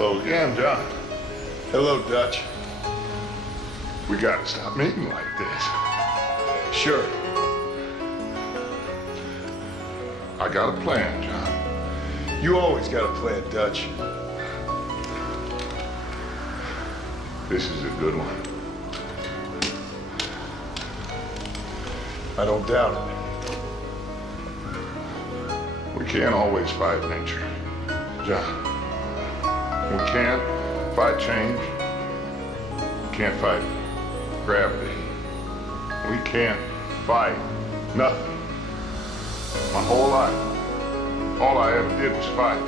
Hello again, John. Hello, Dutch. We gotta stop meeting like this. Sure. I got a plan, John. You always got a plan, Dutch. This is a good one. I don't doubt it. We can't always fight nature, John. We can't fight change. We can't fight gravity. We can't fight nothing. My whole life, all I ever did was fight.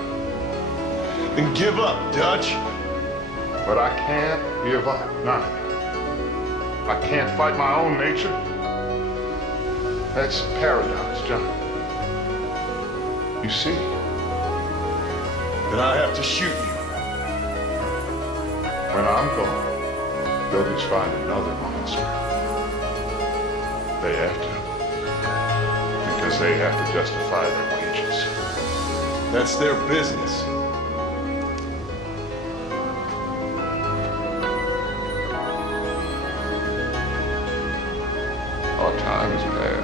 Then give up, Dutch. But I can't give up, neither. I can't fight my own nature. That's paradox, John. You see? Then I have to shoot you. When I'm gone, they'll just find another monster. They have to. Because they have to justify their wages. That's their business. Our time has passed.